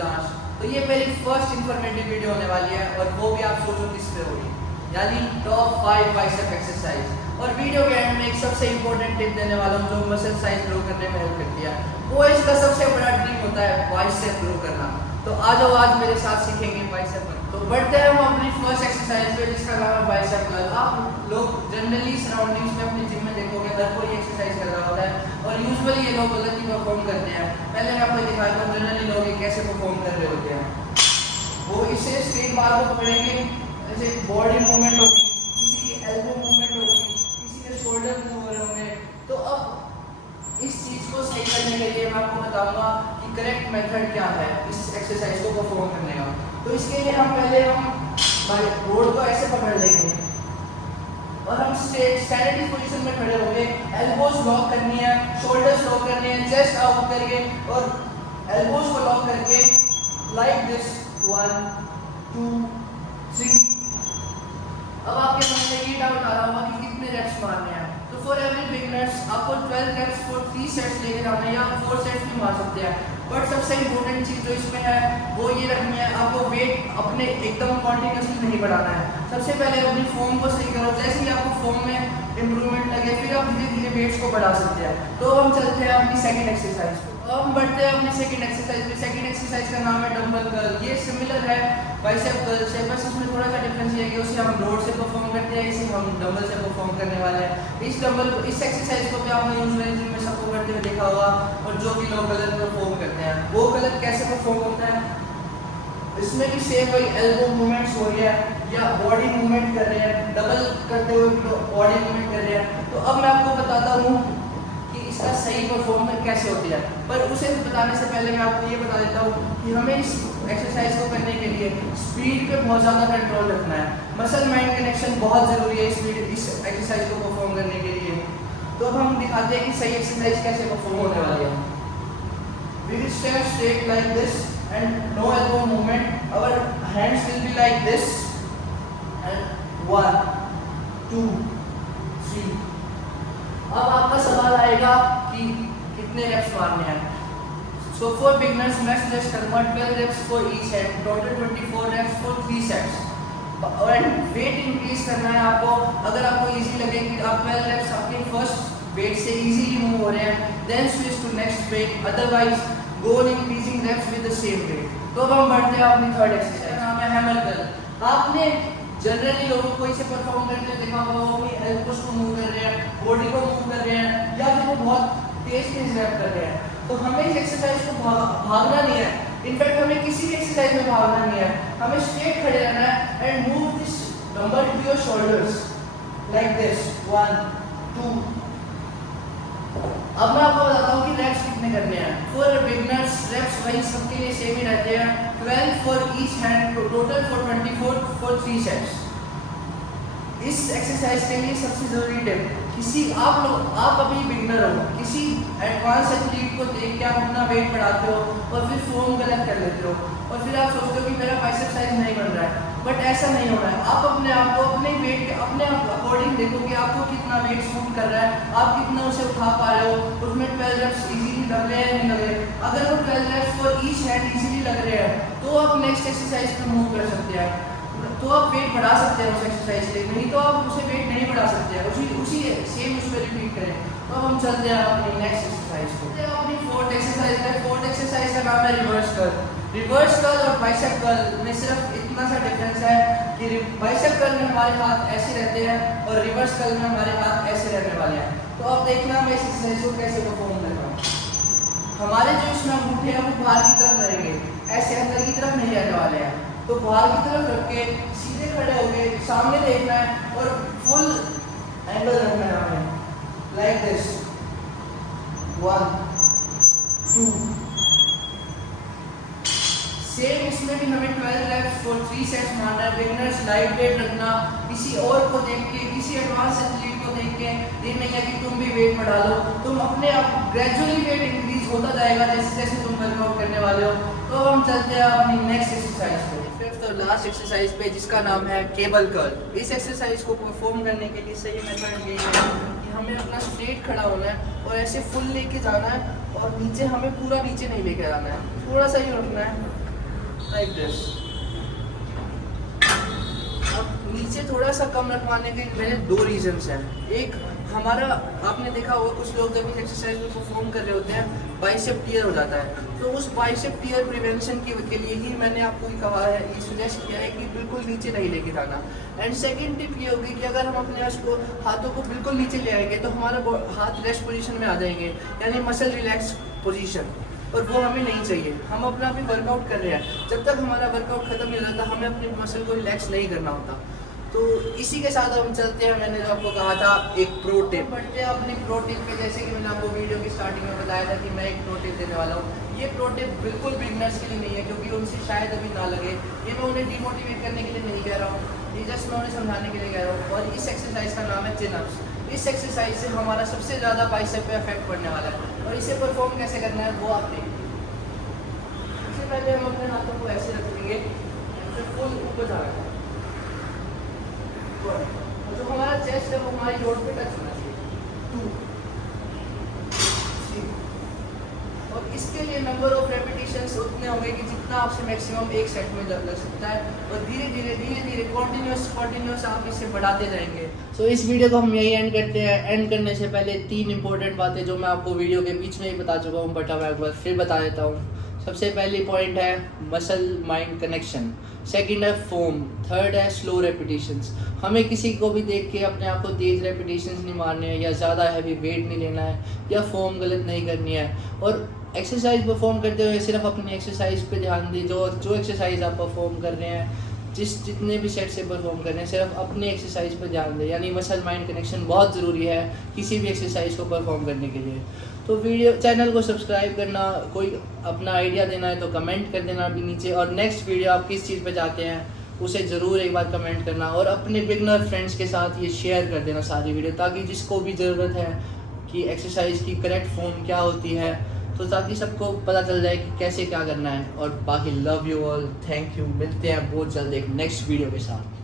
जांच। तो ये मेरी फर्स्ट इंफॉर्मेटिव वीडियो होने वाली है और वो भी आप सोचो किस पे होगी, यानी टॉप 5 बाइसेप एक्सरसाइज। और वीडियो के एंड में एक सबसे इंपॉर्टेंट टिप देने वाला हूँ जो मसल साइज ग्रो करने में हेल्प करती है। वो इसका सबसे बड़ा ड्रीम होता है बाइसेप ग्रो करना। तो आ जाओ आज मेरे साथ सीखेंगे बाइसेप। तो बढ़ते हैं हम अपनी फर्स्ट एक्सरसाइज पे जिसका नाम है बाइसेप कर्ल। आप लोग जनरली सराउंडिंग्स में अपनी जिम में देखोगे हर कोई एक्सरसाइज कर रहा होता है और यूजुअली ये लोग गलत ही परफॉर्म करते हैं। पहले मैं आपको दिखाता हूँ जनरली लोग ये कैसे परफॉर्म कर रहे होते हैं। वो इसे स्ट्रेट बार को पकड़ेंगे, ऐसे बॉडी मूवमेंट होगी, किसी की एल्बो मूवमेंट होगी, किसी के शोल्डर मूव हो रहे होंगे। तो अब इस चीज़ को सही करने के लिए मैं आपको बताऊंगा कि करेक्ट मेथड क्या है इस एक्सरसाइज को परफॉर्म करने का। तो इसके लिए हम रोड को ऐसे पकड़ लेंगे और हम स्टैंडिंग पोजीशन में खड़े होंगे। एल्बोज लॉक करनी है, शोल्डर्स लॉक करनी है, चेस्ट आउट करिए और एल्बोज को लॉक करके लाइक दिस 1 2 3। अब आपके मन में ये डाउट आ रहा होगा कि कितने रेप्स मारने हैं। तो फॉर एवरी बिगिनर्स आपको 12 रेप्स फॉर 3 सेट्स लेके जाना है या 4 सेट्स भी मार सकते हैं। बट सबसे इंपॉर्टेंट चीज़ जो इसमें है वो ये रखनी है, आपको वेट अपने एकदम कॉन्टिन्यूसली नहीं बढ़ाना है। सबसे पहले अपनी फॉर्म को सही करो, जैसे ही आपको फॉर्म में इंप्रूवमेंट लगे फिर आप धीरे धीरे वेट्स को बढ़ा सकते हैं। तो हम चलते हैं अपनी सेकंड एक्सरसाइज पे। अब हम बढ़ते हैं अपनी सेकंड एक्सरसाइज पे। सेकंड एक्सरसाइज का नाम है डंबल कर्ल। ये सिमिलर है बाइसेप कर्ल से, बस इसमें थोड़ा सा डिफरेंस ये है कि उसे हम रोड से परफॉर्म करते हैं, इसे हम डंबल से परफॉर्म करने वाले हैं। इस एक्सरसाइज को भी आपने यूजुअली जिम में सबको करते हुए देखा होगा और जो भी लोग गलत परफॉर्म करते हैं वो गलत कैसे परफॉर्म होता है। इसमें भी सेम वही एल्बो मूवमेंट्स हो रही है या बॉडी मूवमेंट कर रहे हैं, डबल करते हुए बॉडी मूवमेंट कर रहे हैं। तो अब मैं आपको बताता हूँ कि इसका सही परफॉर्मेंस कैसे होती है। पर उसे बताने से पहले मैं आपको ये बता देता हूँ कि हमें इस एक्सरसाइज को करने के लिए स्पीड पे बहुत ज़्यादा कंट्रोल रखना है। मसल माइंड कनेक्शन बहुत ज़रूरी है इस एक्सरसाइज को परफॉर्म करने के लिए। तो अब हम दिखाते हैं कि सही एक्सरसाइज कैसे परफॉर्म होने वाली है। We will stand straight like this and no elbow movement. Our hands will be like this and 1 2 3। अब आपका सवाल आएगा कि कितने रेप्स मारने हैं। So for beginners मैं सजेस्ट करूँगा 12 reps for each hand, total 24 reps for 3 sets। और वेट इंक्रीज करना है आपको। अगर आपको इजी लगे कि आप 12 reps आपके फर्स्ट वेट से इजीली मूव हो रहे हैं, then switch to next weight, otherwise go increasing reps with the same weight. तो अब हम बढ़ते हैं अपनी थर्ड एक्सरसाइज, नाम है हैमर कर्ल। आपने जनरली लोगों को इसे परफॉर्म करते हुए देखा होगा, वो अपनी एल्बोज को मूव कर रहे हैं, बॉडी को मूव कर रहे हैं या फिर वो बहुत तेज रैप कर रहे हैं। तो हमें इस एक्सरसाइज को भागना नहीं है, इनफैक्ट हमें किसी भी एक्सरसाइज में भागना नहीं है। हमें स्ट्रेट खड़े रहना है and move this dumbbell to your shoulders like this 1 2। अब मैं आपको बताता हूँ कि रेप्स कितने करने हैं। फॉर बिगिनर्स रेप्स वही सबके लिए सेम ही रहते हैं, 12 for each hand, total for 24 for 3 sets. इस एक्सरसाइज के लिए सबसे जरूरी टिप, आप अभी बिगिनर हो, किसी एडवांस एथलीट को देख के आप अपना वेट बढ़ाते हो और फिर फॉर्म गलत कर लेते हो और फिर आप सोचते हो कि मेरा बाइसेप साइज नहीं बन रहा है। बट ऐसा नहीं होना है। आप अपने आप को अपने वेट के अपने अकॉर्डिंग देखो कि आपको कितना वेट सूट कर रहा है, आप कितना उसे उठा पा रहे हो, उसमें 12 रेप्स इजीली लग रहे हैं नहीं लग रहे। अगर वो 12 reps for each hand easily लग रहे हैं तो आप नेक्स्ट एक्सरसाइज पे मूव कर सकते हैं। तो आप वेट बढ़ा सकते हैं उस एक्सरसाइज से, नहीं तो आप उसे वेट नहीं बढ़ा सकते हैं, उसी सेम उस पर रिपीट करें। तो अब हम चलते हैं अपनी नेक्स्ट एक्सरसाइज को। अपनी फोर्थ एक्सरसाइज है। फोर्थ एक्सरसाइज का नाम है रिवर्स कर्ल। रिवर्स कर्ल और बाइसेप कर्ल में सिर्फ इतना सा डिफरेंस है कि बाइसेप कर्ल में हमारे हाथ ऐसे रहते हैं और रिवर्स कर्ल में हमारे हाथ ऐसे रहने वाले हैं। तो अब देखना मैं इस एक्सरसाइज को कैसे परफॉर्म कर रहा हूँ। हमारे जो इसमें अंगूठे हैं वो बाहर की तरफ रहेंगे, ऐसे अंदर की तरफ नहीं रहने वाले हैं। तो बाहर की तरफ रख के सीधे खड़े हो गए, सामने देखना है और फुल एंगल रखना है हमें लाइक दिस 1 2। सेम इसमें भी हमें 12 रेप्स फॉर 3 सेट्स मारना है। बिगिनर्स लाइट वेट रखना, किसी और को देख के, किसी एडवांस एथलीट को देख के ये नहीं है कि तुम भी वेट बढ़ा लो, तुम अपने आप ग्रेजुअली वेट इंक्रीज होता जाएगा जैसे जैसे तुम वर्कआउट करने वाले हो। तो अब हम चलते हैं अपनी नेक्स्ट एक्सरसाइज पे, फिफ्थ और लास्ट एक्सरसाइज पे, जिसका नाम है केबल कर्ल। इस एक्सरसाइज को परफॉर्म करने के लिए सही मेथड ये है कि हमें अपना स्ट्रेट खड़ा होना है और ऐसे फुल लेके जाना है और नीचे हमें पूरा नीचे नहीं लेके जाना है, थोड़ा सा ही रखना है लाइक दिस। अब नीचे थोड़ा सा कम रखवाने के मेरे दो रीजंस हैं। एक, हमारा आपने देखा होगा कुछ लोग जब इस एक्सरसाइज में परफॉर्म कर रहे होते हैं बाइसेप टियर हो जाता है, तो उस बाइसेप टियर प्रिवेंशन के लिए ही मैंने आपको कहा है, ये सजेस्ट किया है कि बिल्कुल नीचे नहीं लेके जाना। एंड सेकंड टिप ये होगी कि अगर हम अपने हाथों को बिल्कुल नीचे ले आएंगे तो हमारा हाथ रेस्ट पोजीशन में आ जाएंगे, यानी मसल रिलैक्स पोजीशन, और वो हमें नहीं चाहिए। हम अपना अभी वर्कआउट कर रहे हैं, जब तक हमारा वर्कआउट खत्म नहीं हो जाता हमें अपने मसल को रिलैक्स नहीं करना होता। तो इसी के साथ हम चलते हैं, मैंने जो आपको कहा था एक प्रो टिप। बढ़ते हैं अपनी प्रो टिप पे। जैसे कि मैंने आपको वीडियो की स्टार्टिंग में बताया था कि मैं एक प्रो टिप देने वाला हूँ। ये प्रो टिप बिल्कुल बिगनर्स के लिए नहीं है, क्योंकि उनसे शायद अभी ना लगे। ये मैं उन्हें डिमोटिवेट करने के लिए नहीं कह रहा हूँ, ये जस्ट मैं उन्हें समझाने के लिए कह रहा हूँ। और इस एक्सरसाइज का नाम है चिन अप्स। इस एक्सरसाइज से हमारा सबसे ज़्यादा बाइसेप पे इफेक्ट पड़ने वाला है, और इसे परफॉर्म कैसे करना है वो आप देखिए। सबसे पहले हम अपने हाथों को ऐसे रख लेंगे, फिर फुल ऊपर जा रहा है, और जो हमारा चेस्ट है वो हमारी रोड पे टच होना चाहिए। 2, 3, और इसके लिए नंबर ऑफ रेपिटेशंस उतने होंगे कि जितना आपसे मैक्सिमम एक सेट में लग सकता है, और धीरे धीरे कॉन्टिन्यूस आप इसे बढ़ाते जाएंगे। सो इस वीडियो को हम यही एंड करते हैं। एंड करने से पहले 3 इंपॉर्टेंट बातें जो मैं आपको वीडियो के बीच में ही बता चुका हूँ, बट मैं एक बार फिर बता देता हूँ। सबसे पहली पॉइंट है मसल माइंड कनेक्शन, सेकंड है फोम, थर्ड है स्लो रेपिटेशंस। हमें किसी को भी देख के अपने आप को तेज़ रेपिटेशंस नहीं मारने हैं, या ज़्यादा हैवी वेट नहीं लेना है, या फॉर्म गलत नहीं करनी है। और एक्सरसाइज परफॉर्म करते हुए सिर्फ अपनी एक्सरसाइज पे ध्यान दें। जो एक्सरसाइज आप परफॉर्म कर रहे हैं, जितने भी सेट से परफॉर्म कर रहे हैं, सिर्फ अपनी एक्सरसाइज पर ध्यान दें। यानी मसल माइंड कनेक्शन बहुत ज़रूरी है किसी भी एक्सरसाइज को परफॉर्म करने के लिए। तो चैनल को सब्सक्राइब करना, कोई अपना आइडिया देना है तो कमेंट कर देना अभी नीचे, और नेक्स्ट वीडियो आप किस चीज़ पे चाहते हैं उसे ज़रूर एक बार कमेंट करना, और अपने बिगनर फ्रेंड्स के साथ ये शेयर कर देना सारी वीडियो, ताकि जिसको भी ज़रूरत है कि एक्सरसाइज की करेक्ट फॉर्म क्या होती है, तो ताकि सबको पता चल जाए कि कैसे क्या करना है। और बाकी love you all, thank you, मिलते हैं बहुत जल्द एक नेक्स्ट वीडियो के साथ।